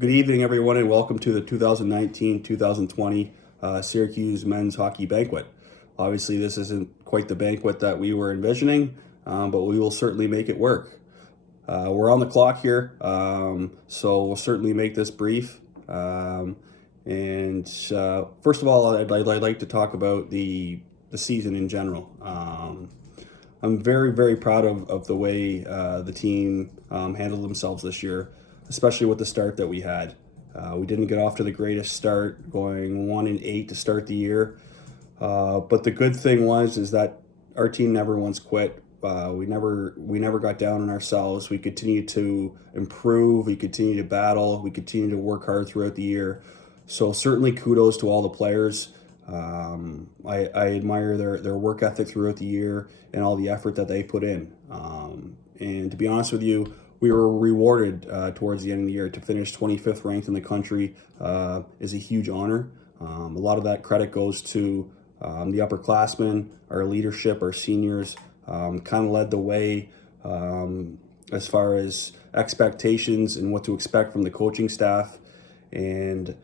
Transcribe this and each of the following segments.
Good evening, everyone, and welcome to the 2019-2020 Syracuse men's hockey banquet. Obviously, this isn't quite the banquet that we were envisioning, but we will certainly make it work. We're on the clock here, so we'll certainly make this brief. And first of all, I'd like to talk about the season in general. I'm very, very proud of the way the team handled themselves this year, especially with the start that we had. We didn't get off to the greatest start, going 1-8 to start the year. But the good thing is that our team never once quit. We never got down on ourselves. We continued to improve. We continued to battle. We continued to work hard throughout the year. So certainly kudos to all the players. I admire their work ethic throughout the year and all the effort that they put in. And to be honest with you, we were rewarded towards the end of the year. To finish 25th ranked in the country is a huge honor. A lot of that credit goes to the upperclassmen, our leadership, our seniors. Kind of led the way as far as expectations and what to expect from the coaching staff. And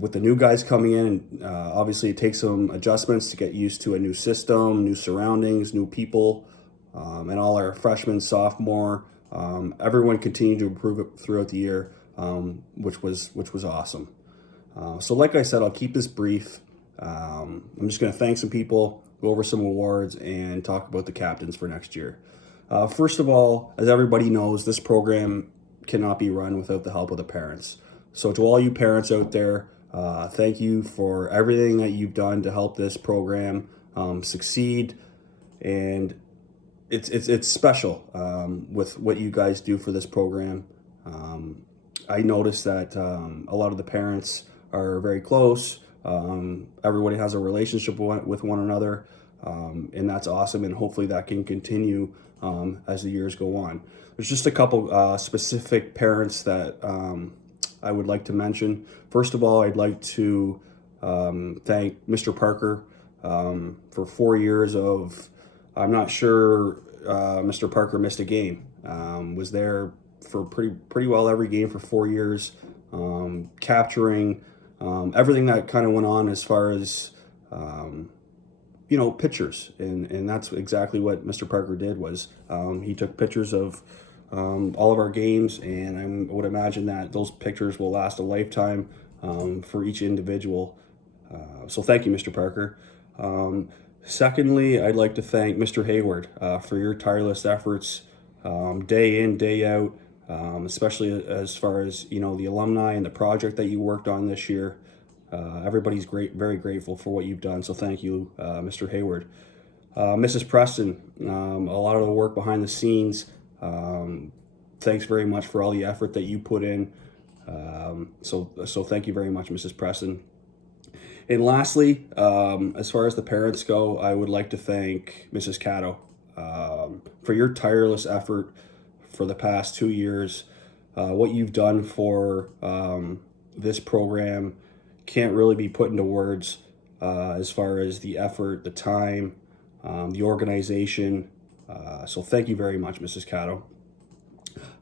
with the new guys coming in, obviously it takes some adjustments to get used to a new system, new surroundings, new people, and all our freshmen, sophomore. Everyone continued to improve it throughout the year, which was awesome. So like I said, I'll keep this brief. I'm just going to thank some people, go over some awards, and talk about the captains for next year. First of all, as everybody knows, this program cannot be run without the help of the parents. So to all you parents out there, thank you for everything that you've done to help this program succeed. And it's special with what you guys do for this program. I noticed that a lot of the parents are very close. Everybody has a relationship with one another, and that's awesome. And hopefully that can continue as the years go on. There's just a couple specific parents that I would like to mention. First of all, I'd like to thank Mr. Parker for 4 years of, I'm not sure Mr. Parker missed a game. Was there for pretty well every game for 4 years, capturing everything that kind of went on as far as pictures, and that's exactly what Mr. Parker did. Was he took pictures of all of our games, and I would imagine that those pictures will last a lifetime for each individual. So thank you, Mr. Parker. Secondly, I'd like to thank Mr. Hayward for your tireless efforts day in, day out, especially as far as the alumni and the project that you worked on this year. Everybody's very grateful for what you've done. So thank you, Mr. Hayward. Mrs. Preston, a lot of the work behind the scenes. Thanks very much for all the effort that you put in. So thank you very much, Mrs. Preston. And lastly, as far as the parents go, I would like to thank Mrs. Cato for your tireless effort for the past 2 years. What you've done for this program can't really be put into words as far as the effort, the time, the organization. So thank you very much, Mrs. Cato.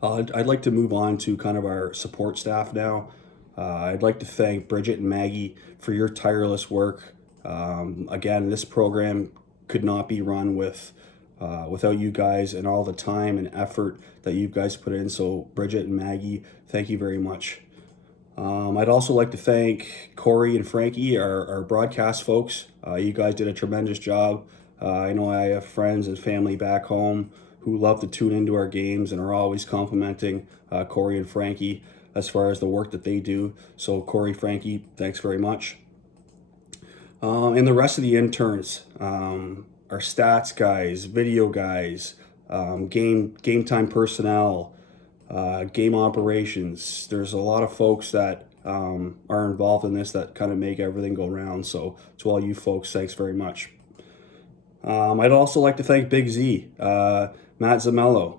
I'd like to move on to kind of our support staff now. I'd like to thank Bridget and Maggie for your tireless work. Again, this program could not be run without you guys and all the time and effort that you guys put in. So Bridget and Maggie, thank you very much. I'd also like to thank Corey and Frankie, our broadcast folks. You guys did a tremendous job. I know I have friends and family back home who love to tune into our games and are always complimenting Corey and Frankie as far as the work that they do. So Corey, Frankie, thanks very much. And the rest of the interns, our stats guys, video guys, game time personnel, game operations. There's a lot of folks that are involved in this that kind of make everything go round. So to all you folks, thanks very much. I'd also like to thank Big Z, Matt Zamello.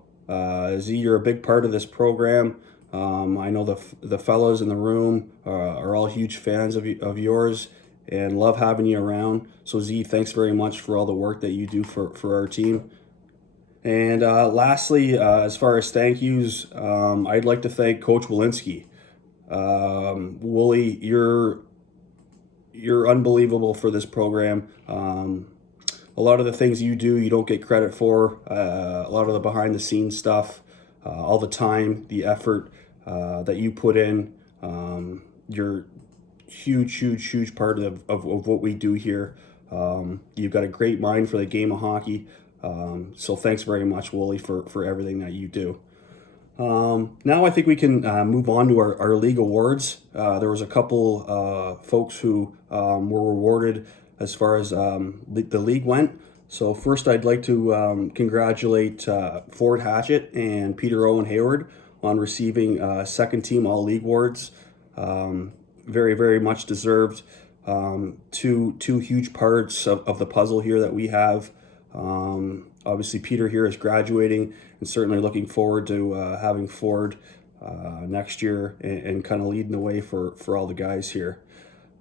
Z, you're a big part of this program. I know the fellows in the room are all huge fans of yours and love having you around. So Z, thanks very much for all the work that you do for our team. And lastly, as far as thank yous, I'd like to thank Coach Walensky. Wooly, you're unbelievable for this program. A lot of the things you do, you don't get credit for. A lot of the behind the scenes stuff, all the time, the effort that you put in. You're huge part of what we do here. You've got a great mind for the game of hockey. So thanks very much, Wooly, for everything that you do. Now I think we can move on to our league awards. There was a couple folks who were rewarded as far as the league went. So first I'd like to congratulate Ford Hatchett and Peter Owen Hayward on receiving second team all league awards. Very much deserved. Two huge parts of the puzzle here that we have. Obviously, Peter here is graduating, and certainly looking forward to having Ford next year and kind of leading the way for all the guys here.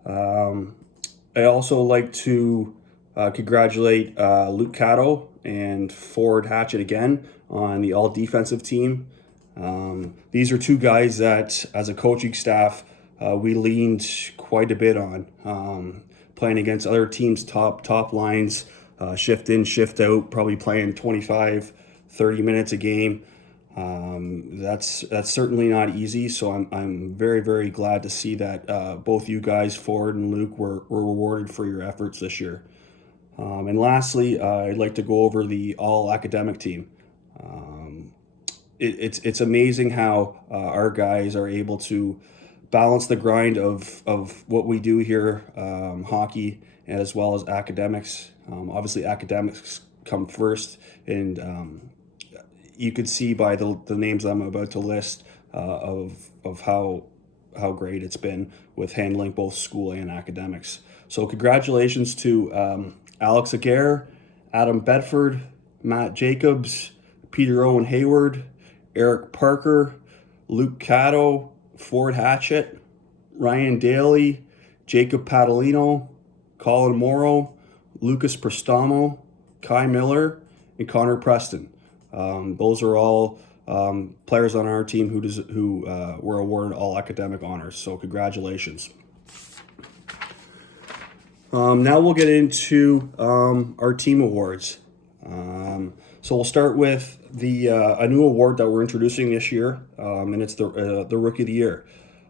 I also like to congratulate Luke Cato and Ford Hatchett again on the all defensive team. These are two guys that, as a coaching staff, we leaned quite a bit on, playing against other teams' top lines, shift in, shift out, probably playing 25, 30 minutes a game. That's certainly not easy. So I'm very glad to see that both you guys, Ford and Luke, were rewarded for your efforts this year. And lastly, I'd like to go over the all academic team. It's amazing how our guys are able to balance the grind of what we do here, hockey, and as well as academics. Obviously, academics come first, and you could see by the names I'm about to list of how great it's been with handling both school and academics. So congratulations to Alex Aguirre, Adam Bedford, Matt Jacobs, Peter Owen Hayward, Eric Parker, Luke Cato, Ford Hatchett, Ryan Daly, Jacob Padalino, Colin Morrow, Lucas Prestamo, Kai Miller, and Connor Preston. Those are all players on our team who were awarded all academic honors. So congratulations. Now we'll get into our team awards. So we'll start with a new award that we're introducing this year, and it's the Rookie of the Year.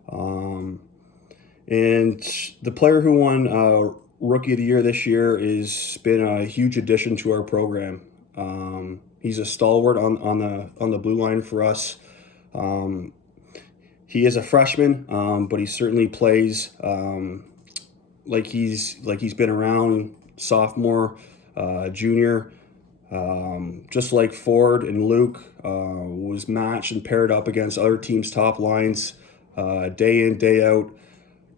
And the player who won Rookie of the Year this year has been a huge addition to our program. He's a stalwart on the blue line for us. He is a freshman, but he certainly plays like he's been around, sophomore, junior. Just like Ford and Luke, was matched and paired up against other teams' top lines, day in, day out.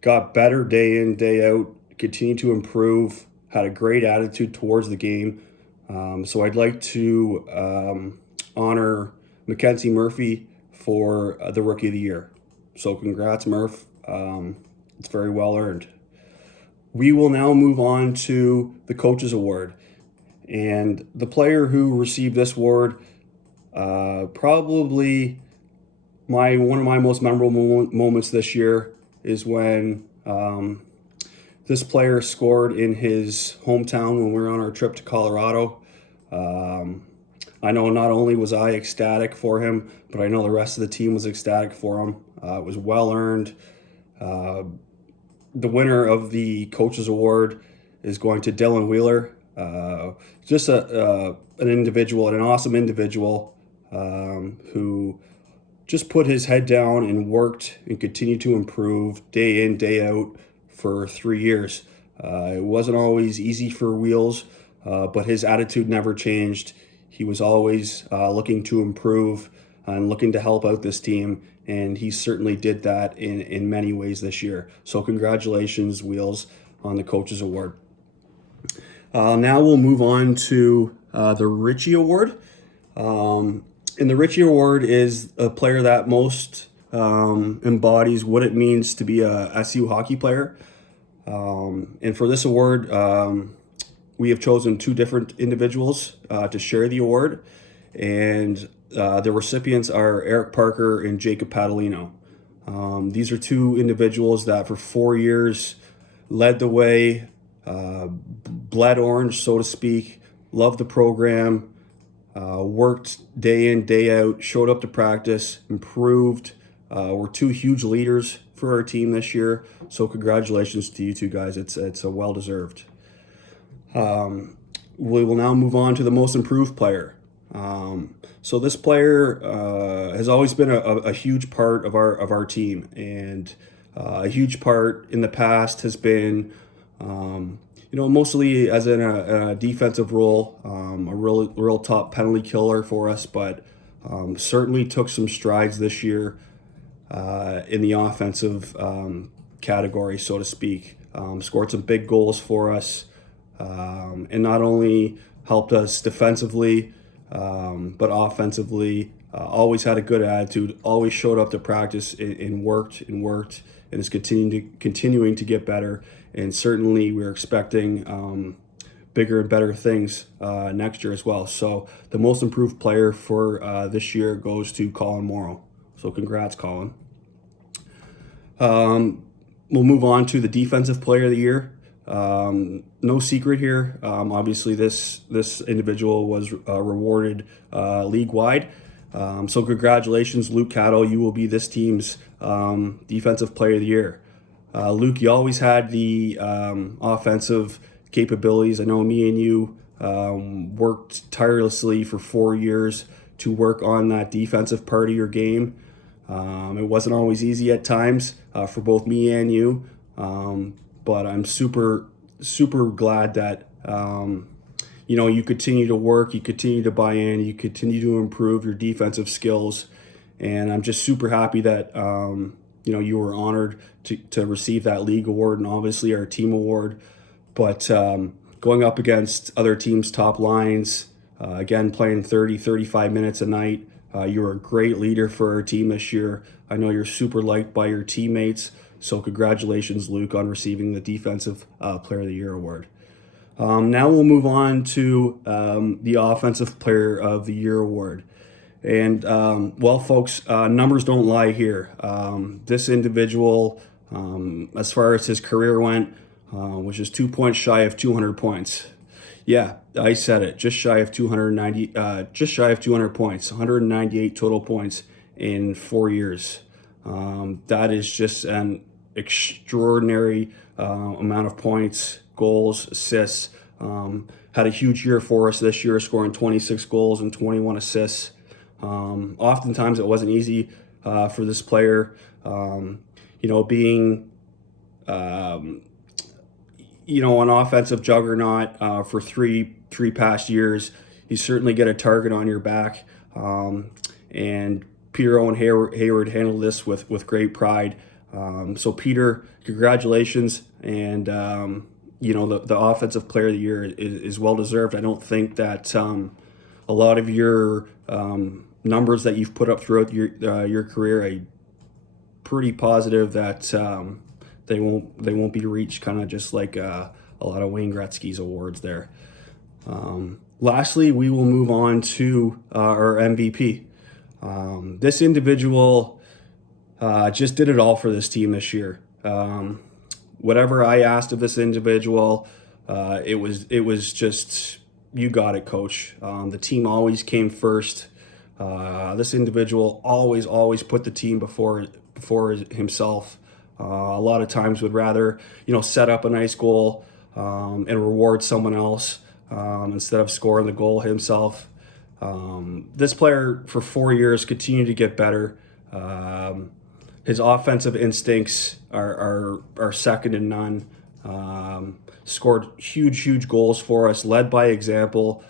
Got better day in, day out. Continued to improve. Had a great attitude towards the game. So I'd like to honor Mackenzie Murphy for the Rookie of the Year. So congrats, Murph. It's very well earned. We will now move on to the Coaches Award. And the player who received this award, probably one of my most memorable moments this year is when this player scored in his hometown when we were on our trip to Colorado. I know not only was I ecstatic for him, but I know the rest of the team was ecstatic for him. It was well earned. The winner of the Coaches Award is going to Dylan Wheeler. Just an individual, and an awesome individual, who just put his head down and worked and continued to improve day in, day out for 3 years. It wasn't always easy for Wheels, but his attitude never changed. He was always looking to improve and looking to help out this team, and he certainly did that in many ways this year. So congratulations, Wheels, on the Coaches Award. Now we'll move on to the Ritchie Award. And the Ritchie Award is a player that most embodies what it means to be a SU hockey player. And for this award, we have chosen two different individuals to share the award. And the recipients are Eric Parker and Jacob Padalino. These are two individuals that for 4 years led the way, bled orange, so to speak, loved the program, worked day in, day out, showed up to practice, improved. We're two huge leaders for our team this year. So congratulations to you two guys. It's a well deserved. We will now move on to the most improved player. So this player has always been a huge part of our team, and a huge part in the past has been, mostly as in a defensive role, a real top penalty killer for us, but certainly took some strides this year in the offensive category, so to speak. Scored some big goals for us, and not only helped us defensively, but offensively. Always had a good attitude. Always showed up to practice and worked, and is continuing to get better. And certainly, we're expecting bigger and better things next year as well. So the most improved player for this year goes to Colin Morrow. So congrats, Colin. We'll move on to the defensive player of the year. No secret here. Obviously, this individual was rewarded league-wide. So congratulations, Luke Catto. You will be this team's defensive player of the year. Luke, you always had the offensive capabilities. I know me and you worked tirelessly for 4 years to work on that defensive part of your game. It wasn't always easy at times for both me and you, but I'm super glad that you continue to work, you continue to buy in, you continue to improve your defensive skills, and I'm just super happy that you were honored to receive that league award and obviously our team award. But going up against other teams' top lines, again playing 30-35 minutes a night. You're a great leader for our team this year. I know you're super liked by your teammates. So congratulations, Luke, on receiving the Defensive Player of the Year award. Now we'll move on to the Offensive Player of the Year award. And, folks, numbers don't lie here. This individual, as far as his career went, was just 2 points shy of 200 points. Yeah, I said it. Just shy of 200 points. 198 total points in 4 years. That is just an extraordinary amount of points, goals, assists. Had a huge year for us this year, scoring 26 goals and 21 assists. Oftentimes it wasn't easy for this player, being an offensive juggernaut for three past years. You certainly get a target on your back, and Peter Owen Hayward handled this with great pride. So Peter, congratulations, and the Offensive Player of the Year is well deserved. I don't think that a lot of your numbers that you've put up throughout your career, I'm pretty positive that they won't be reached, kind of just like a lot of Wayne Gretzky's awards there. Lastly, we will move on to our MVP. This individual just did it all for this team this year. Whatever I asked of this individual, it was just, you got it, coach. The team always came first. This individual always put the team before himself. A lot of times would rather set up a nice goal and reward someone else instead of scoring the goal himself. This player for 4 years continued to get better. His offensive instincts are second to none. Scored huge goals for us, led by example.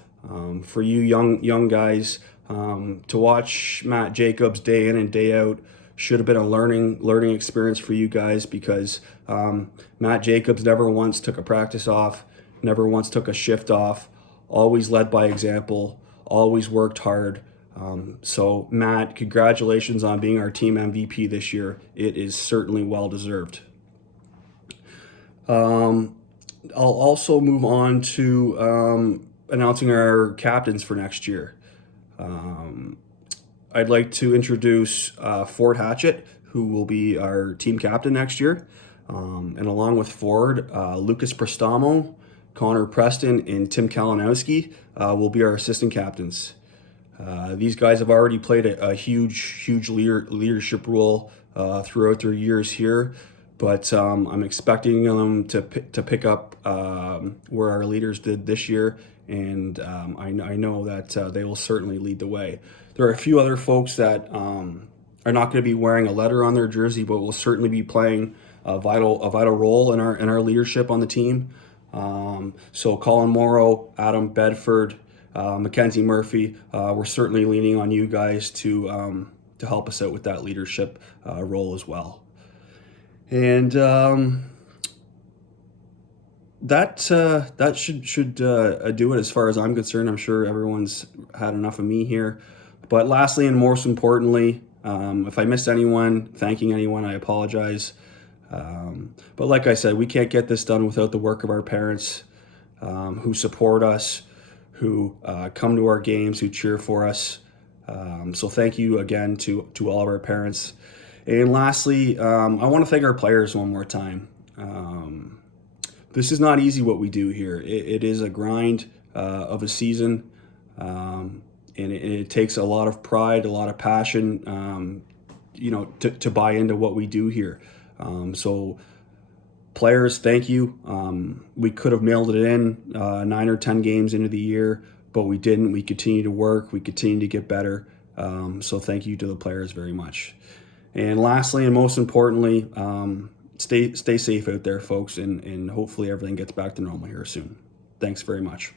For you young guys, to watch Matt Jacobs day in and day out should have been a learning experience for you guys, because Matt Jacobs never once took a practice off, never once took a shift off, always led by example, always worked hard. So Matt, congratulations on being our team MVP this year. It is certainly well deserved. I'll also move on to announcing our captains for next year. I'd like to introduce Ford Hatchett, who will be our team captain next year. And along with Ford, Lucas Prestamo, Connor Preston, and Tim Kalinowski will be our assistant captains. These guys have already played a huge leadership role throughout their years here, but I'm expecting them to pick up where our leaders did this year, and I know that they will certainly lead the way. There are a few other folks that are not going to be wearing a letter on their jersey, but will certainly be playing a vital role in our leadership on the team. So Colin Morrow, Adam Bedford, Mackenzie Murphy, we're certainly leaning on you guys to help us out with that leadership role as well. And that should do it as far as I'm concerned. I'm sure everyone's had enough of me here. But lastly, and most importantly, if I missed anyone, thanking anyone, I apologize. But like I said, we can't get this done without the work of our parents who support us, who come to our games, who cheer for us. So thank you again to all of our parents. And lastly, I want to thank our players one more time. This is not easy what we do here. It is a grind of a season, and it takes a lot of pride, a lot of passion, to buy into what we do here. So players, thank you. We could have mailed it in 9 or 10 games into the year, but we didn't. We continue to work. We continue to get better. So thank you to the players very much. And lastly, and most importantly, stay safe out there, folks, and hopefully everything gets back to normal here soon. Thanks very much.